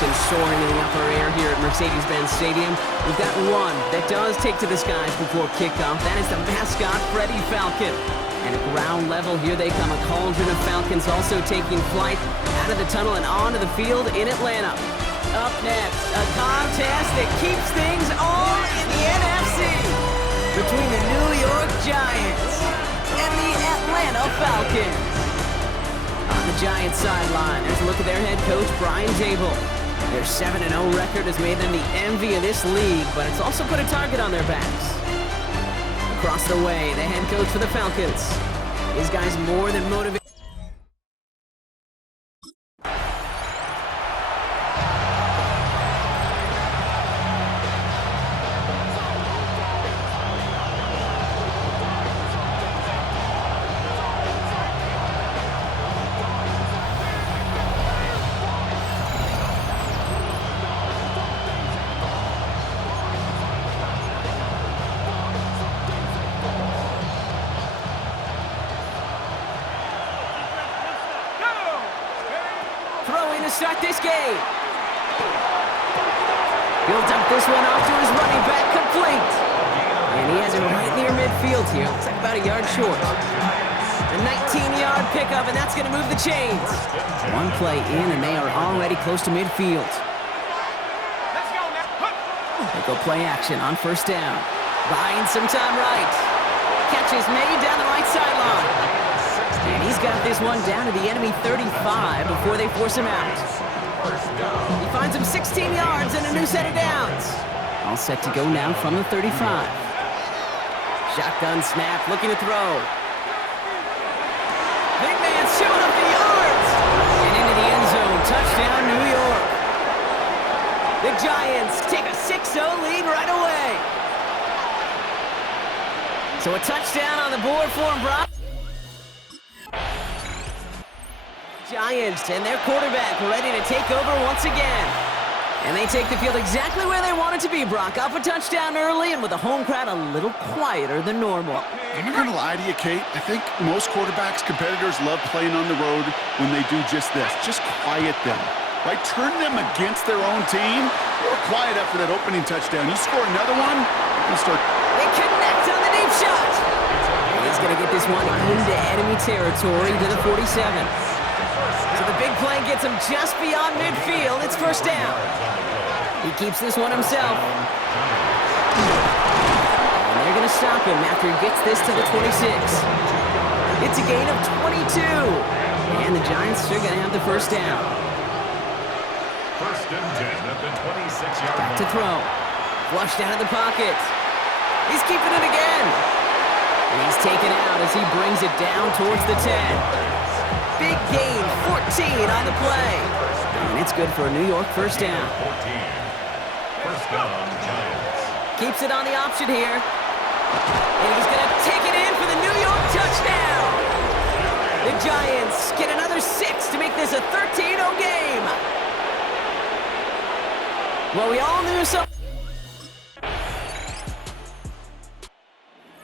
Falcons soaring in the upper air here at Mercedes-Benz Stadium. We've got one that does take to the skies before kickoff. That is the mascot, Freddie Falcon. And at ground level, here they come. A cauldron of Falcons also taking flight out of the tunnel and onto the field in Atlanta. Up next, a contest that keeps things on in the NFC between the New York Giants and the Atlanta Falcons. On the Giants sideline, there's a look at their head coach, Brian Dable. Their 7-0 record has made them the envy of this league, but it's also put a target on their backs. Across the way, the head coach for the Falcons. His guy's more than motivated. Throwing to start this game. He'll dump this one off to his running back, complete. And he has it right near midfield here. Looks like about a yard short. A 19-yard pickup, and that's going to move the chains. One play in, and they are already close to midfield. They go play action on first down. Buying some time right. Catch is made down the right sideline. And he's got this one down to the enemy 35 before they force him out. He finds him 16 yards and a new set of downs. All set to go now from the 35. Shotgun snap, looking to throw. Big man showing up the yards. And into the end zone. Touchdown, New York. The Giants take a 6-0 lead right away. So a touchdown on the board for him, Brock. Giants and their quarterback ready to take over once again. And they take the field exactly where they want it to be, Brock. Up a touchdown early and with the home crowd a little quieter than normal. I'm not going to lie to you, Kate. I think most quarterbacks, competitors love playing on the road when they do just this. Just quiet them. Right? Turn them against their own team. They were quiet after that opening touchdown. You score another one, you start. They connect on the deep shot. He's going to get this one into enemy territory to the 47. So the big play gets him just beyond midfield. It's first down. He keeps this one himself. And they're going to stop him after he gets this to the 26. It's a gain of 22. And the Giants are going to have the first down. First and 10 at the 26-yard line. Back to throw. Flushed out of the pocket. He's keeping it again. And he's taken out as he brings it down towards the 10. Big gain, 14 on the play. And it's good for a New York first down. First down, Giants. Keeps it on the option here. And he's going to take it in for the New York touchdown. The Giants get another 6 to make this a 13-0 game. Well, we all knew something.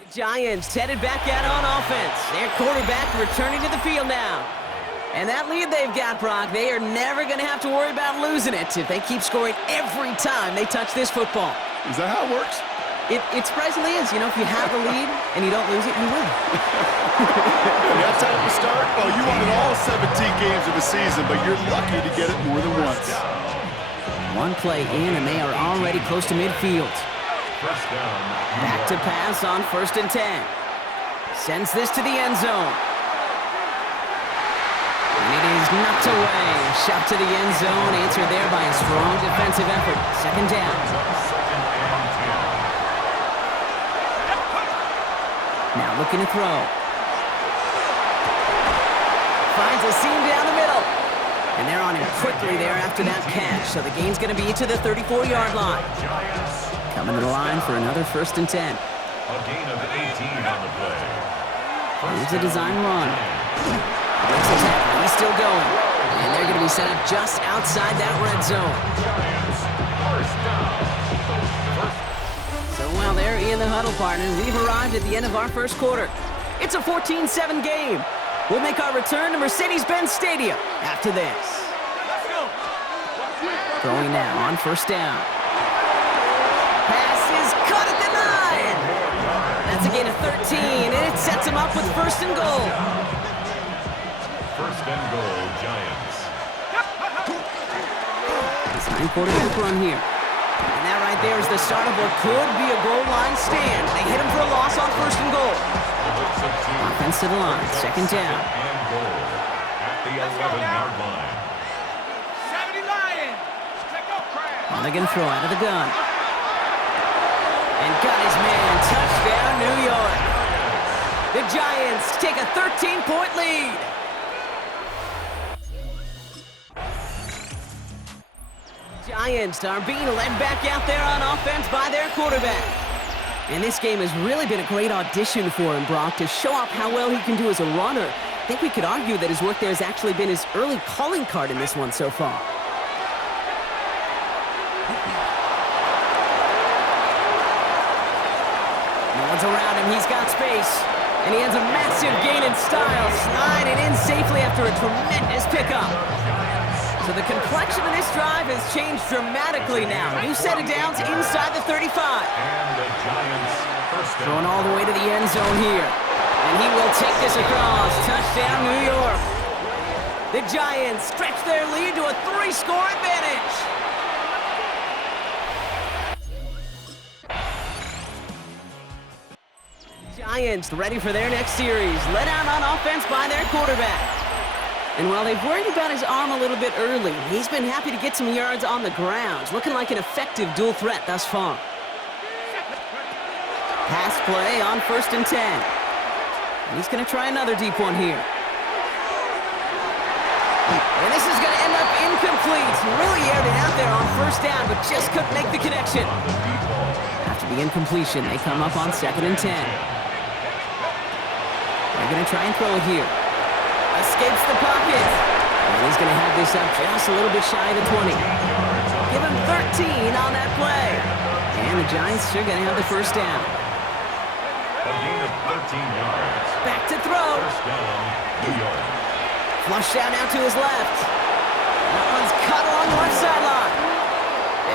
The Giants headed back out on offense. Their quarterback returning to the field now. And that lead they've got, Brock, they are never going to have to worry about losing it if they keep scoring every time they touch this football. Is that how it works? It surprisingly is. You know, if you have a lead and you don't lose it, you win. That's how to start? Oh, you won all 17 games of the season, but you're lucky to get it more than once. One play in, and they are already close to midfield. First down. Back to pass on first and 10. Sends this to the end zone. And it is knocked away. Shot to the end zone. Answered there by a strong defensive effort. Second down. Now looking to throw. Finds a seam down the middle. And they're on him quickly there after that catch. So the gain's going to be to the 34-yard line. Coming to the line for another first and 10. A gain of 18 on the play. Here's a design run. Makes the tackle. He's still going. And they're going to be set up just outside that red zone. So while they're in the huddle, partner, we've arrived at the end of our first quarter. It's a 14-7 game. We'll make our return to Mercedes-Benz Stadium after this. Throwing now on first down. Pass is caught at the 9. That's a gain of 13, and it sets him up with first and goal. First and goal, Giants. Design quarterback run here. And that right there is the start of what could be a goal line stand. They hit him for a loss on first and goal. Offense to the line, second down. And goal at the 11-yard line. 70 Lions. Take up crash. Well, they're going to throw out of the gun. And got his man. Touchdown, New York. The Giants take a 13-point lead. Giants are being led back out there on offense by their quarterback. And this game has really been a great audition for him, Brock, to show off how well he can do as a runner. I think we could argue that his work there has actually been his early calling card in this one so far. No one's around him. He's got space. And he has a massive gain in style, sliding in safely after a tremendous pickup. So the complexion of this drive has changed dramatically now. New set of downs inside the 35. And the Giants first down. Throwing all the way to the end zone here. And he will take this across. Touchdown, New York. The Giants stretch their lead to a 3-score advantage. Giants ready for their next series. Let out on offense by their quarterback. And while they've worried about his arm a little bit early, he's been happy to get some yards on the ground. Looking like an effective dual threat thus far. Pass play on first and 10. And he's going to try another deep one here. And this is going to end up incomplete. Really aired it out there on first down, but just couldn't make the connection. After the incompletion, they come up on second and 10. They're going to try and throw it here. Escapes the pocket. And he's going to have this up just a little bit shy of the 20. Give him 13 on that play. And the Giants are going to have the first down. A gain of 13 yards. Back to throw. First down, New York. Flush down now to his left. That one's cut along the left sideline.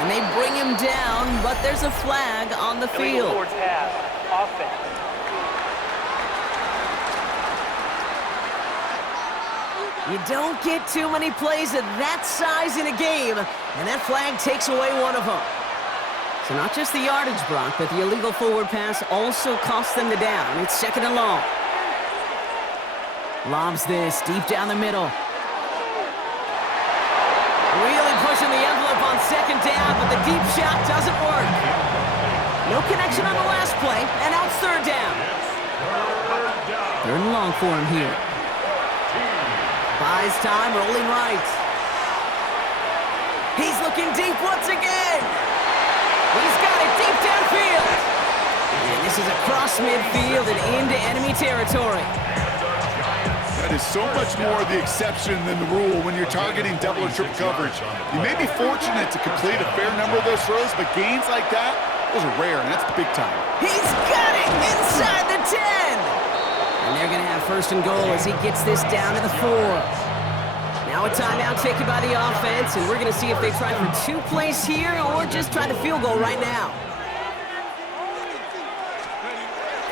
And they bring him down, but there's a flag on the field. Towards half. Offense. You don't get too many plays of that size in a game, and that flag takes away one of them. So not just the yardage, Brock, but the illegal forward pass also costs them the down. It's second and long. Lobs this deep down the middle. Really pushing the envelope on second down, but the deep shot doesn't work. No connection on the last play, and now it's third down. Third and long for him here. Buys time, rolling right. He's looking deep once again. He's got it deep downfield. And this is across midfield and into enemy territory. That is so much more the exception than the rule when you're targeting double or triple coverage. You may be fortunate to complete a fair number of those throws, but gains like that, those are rare, and that's big time. He's got it inside the 10. And they're going to have first and goal as he gets this down to the 4. Now a timeout taken by the offense, and we're going to see if they try for 2 plays here or just try the field goal right now.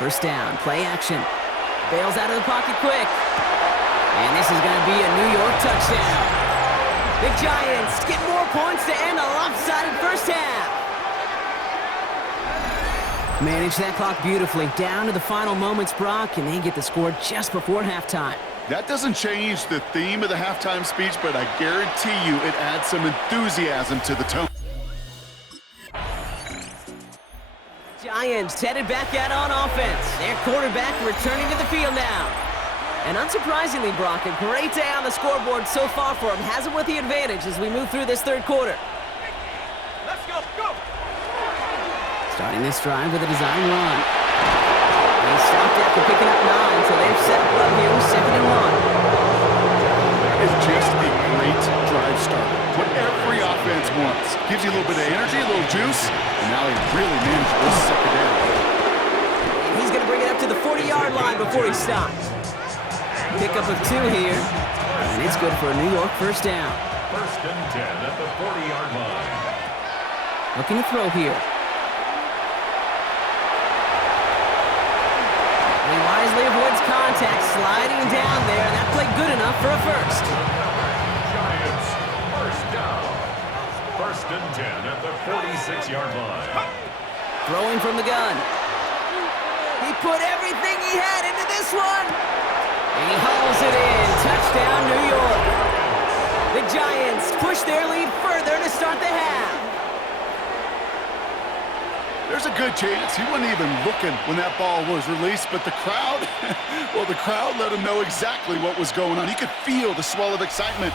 First down, play action. Bails out of the pocket quick. And this is going to be a New York touchdown. The Giants get more points to end a lopsided first half. Manage that clock beautifully. Down to the final moments, Brock, and they get the score just before halftime. That doesn't change the theme of the halftime speech, but I guarantee you it adds some enthusiasm to the tone. Giants headed back out on offense. Their quarterback returning to the field now. And unsurprisingly, Brock, a great day on the scoreboard so far for him. Has him with the advantage as we move through this third quarter. Let's go, go! Starting this drive with a design run. They stopped after picking up 9, so they've set up run here with 2nd and 1. It's just a great drive starter. What every offense wants. Gives you a little bit of energy, a little juice, and now he really managed to suck it down. And he's going to bring it up to the 40-yard line before he stops. Pickup of 2 here, and it's good for a New York first down. First and 10 at the 40-yard line. Looking to throw here. He wisely avoids contact, sliding down there. That played good enough for a first. Giants, first down. First and 10 at the 46-yard line. Throwing from the gun. He put everything he had into this one. And he hauls it in. Touchdown, New York. The Giants push their lead further to start the half. There's a good chance he wasn't even looking when that ball was released, but the crowd, well, the crowd let him know exactly what was going on. He could feel the swell of excitement.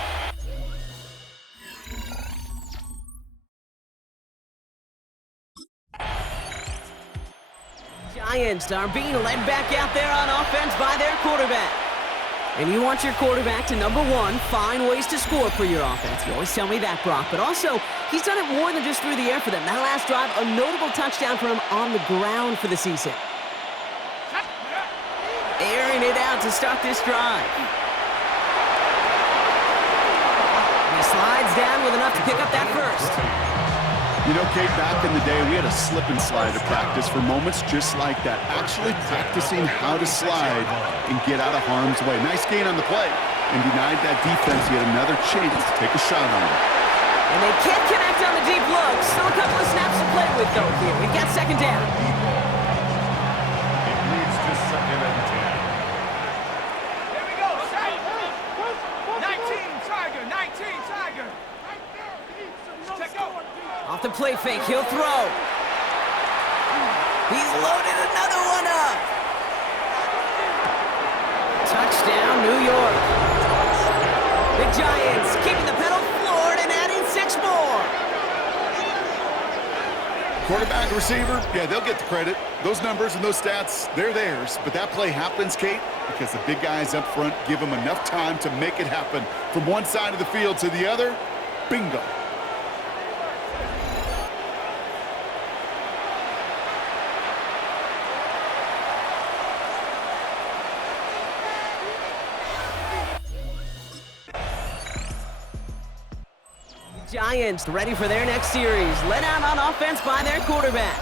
Giants are being led back out there on offense by their quarterback. And you want your quarterback to, number one, find ways to score for your offense. You always tell me that, Brock. But also, he's done it more than just through the air for them. That last drive, a notable touchdown for him on the ground for the season. Airing it out to start this drive. And he slides down with enough to pick up that first. You know, Kate, back in the day, we had a slip and slide to practice for moments just like that. Actually practicing how to slide and get out of harm's way. Nice gain on the play. And denied that defense yet another chance to take a shot on him. And they can't connect on the deep look. Still a couple of snaps to play with, though, here. We've got second down. It leads to second and 10. Here we go. 19 Tiger. 19 Tiger. Check out. Off the play fake, he'll throw. He's loaded another one up. Touchdown, New York. The Giants keeping the pedal floored and adding 6 more. Quarterback, receiver, yeah, they'll get the credit. Those numbers and those stats, they're theirs. But that play happens, Kate, because the big guys up front give them enough time to make it happen. From one side of the field to the other, bingo. Giants ready for their next series. Let out on offense by their quarterback.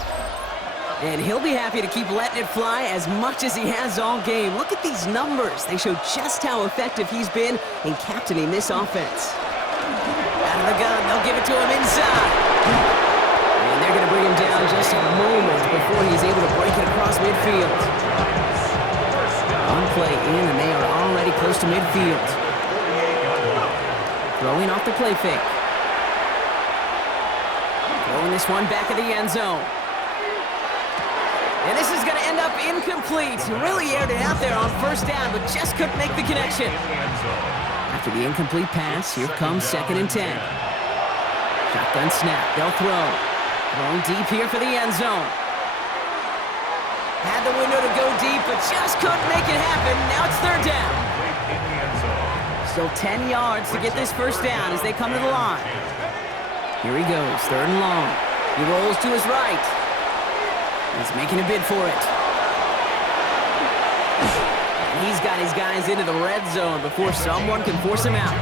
And he'll be happy to keep letting it fly as much as he has all game. Look at these numbers. They show just how effective he's been in captaining this offense. Out of the gun, they'll give it to him inside. And they're going to bring him down just a moment before he's able to break it across midfield. One play in, and they are already close to midfield. Throwing off the play fake. Throwing this one back of the end zone. And this is going to end up incomplete. He really aired it out there on first down, but just couldn't make the connection. After the incomplete pass, here comes second and 10. Shotgun snap. They'll throw. Throwing deep here for the end zone. Had the window to go deep, but just couldn't make it happen. Now it's third down. Still 10 yards to get this first down as they come to the line. Here he goes, third and long. He rolls to his right. He's making a bid for it. And he's got his guys into the red zone before someone can force him out.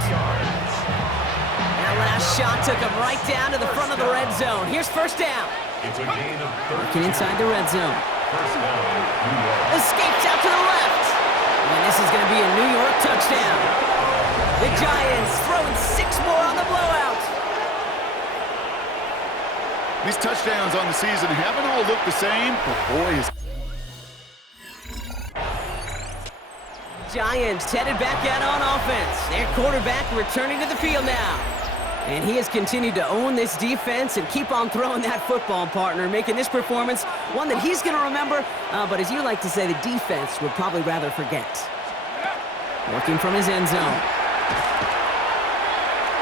That last shot took him right down to the front of the red zone. Here's first down. It's a gain of 13. Working inside the red zone. First down, New York. Escapes out to the left. And this is going to be a New York touchdown. The Giants throwing 6 more on the blowout. These touchdowns on the season haven't all looked the same, but boy, is Giants headed back out on offense. Their quarterback returning to the field now. And he has continued to own this defense and keep on throwing that football, partner, making this performance one that he's going to remember, but as you like to say, the defense would probably rather forget. Working from his end zone.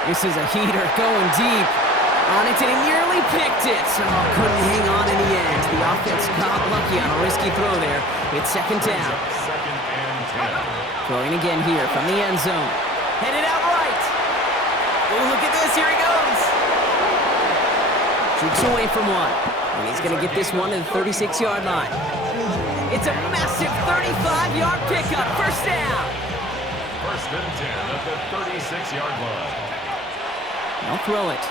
This is a heater going deep. On it, and he nearly picked it. Oh, couldn't hang on in the end. The offense got lucky on a risky throw there. It's second down. Second and 10. Throwing again here from the end zone. Headed out right. Oh, look at this. Here he goes. Shoots away from one. And he's going to get this one to the 36-yard line. It's a massive 35-yard pickup. First down. First and 10 at the 36-yard line. They'll throw it.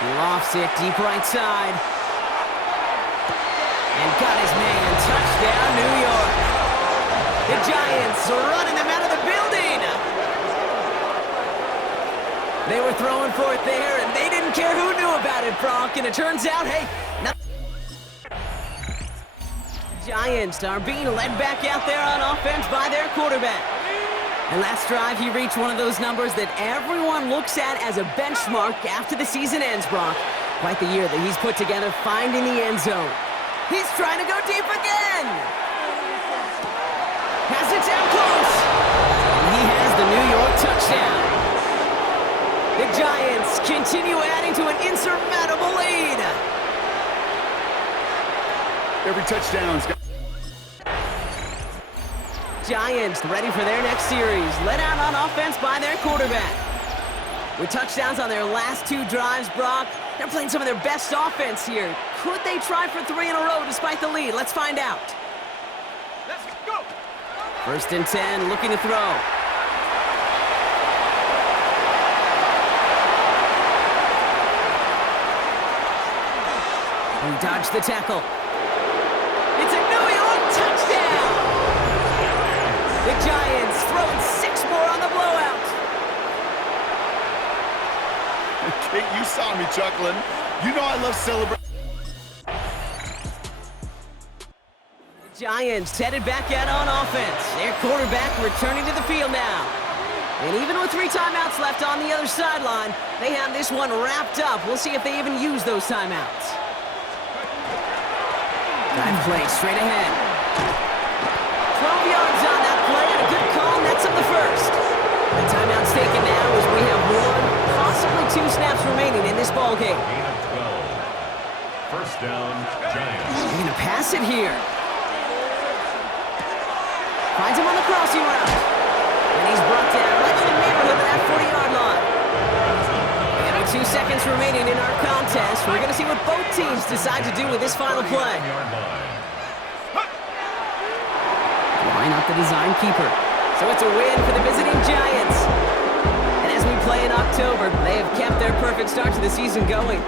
He lofts it deep right side. And got his man. Touchdown, New York. The Giants are running them out of the building. They were throwing for it there, and they didn't care who knew about it, Bronk. And it turns out, hey, Giants are being led back out there on offense by their quarterback. And last drive, he reached one of those numbers that everyone looks at as a benchmark after the season ends, Bronk. Quite the year that he's put together finding the end zone. He's trying to go deep again. Has it down close. And he has the New York touchdown. The Giants continue adding to an insurmountable lead. Every touchdown's got... Giants ready for their next series. Led out on offense by their quarterback. With touchdowns on their last 2 drives, Brock, they're playing some of their best offense here. Could they try for 3 in a row despite the lead? Let's find out. Let's go. 1st and 10, looking to throw. He dodged the tackle. It's a New York touchdown! The Giants throwing 6 more on the blowout. Kate, you saw me chuckling. You know I love celebrating. Giants headed back out on offense. Their quarterback returning to the field now. And even with 3 timeouts left on the other sideline, they have this one wrapped up. We'll see if they even use those timeouts. Dive play straight ahead. 12 yards on that play, and a good call nets up the first. The timeout's taken now as we have 1, possibly 2 snaps remaining in this ballgame. Gain of 12. First down, Giants. They're going to pass it here. Finds him on the crossing route. And he's brought down right in the neighborhood of that 40-yard line. And with 2 seconds remaining in our contest, we're going to see what both teams decide to do with this final play. Line up the design keeper. So it's a win for the visiting Giants. And as we play in October, they have kept their perfect start to the season going.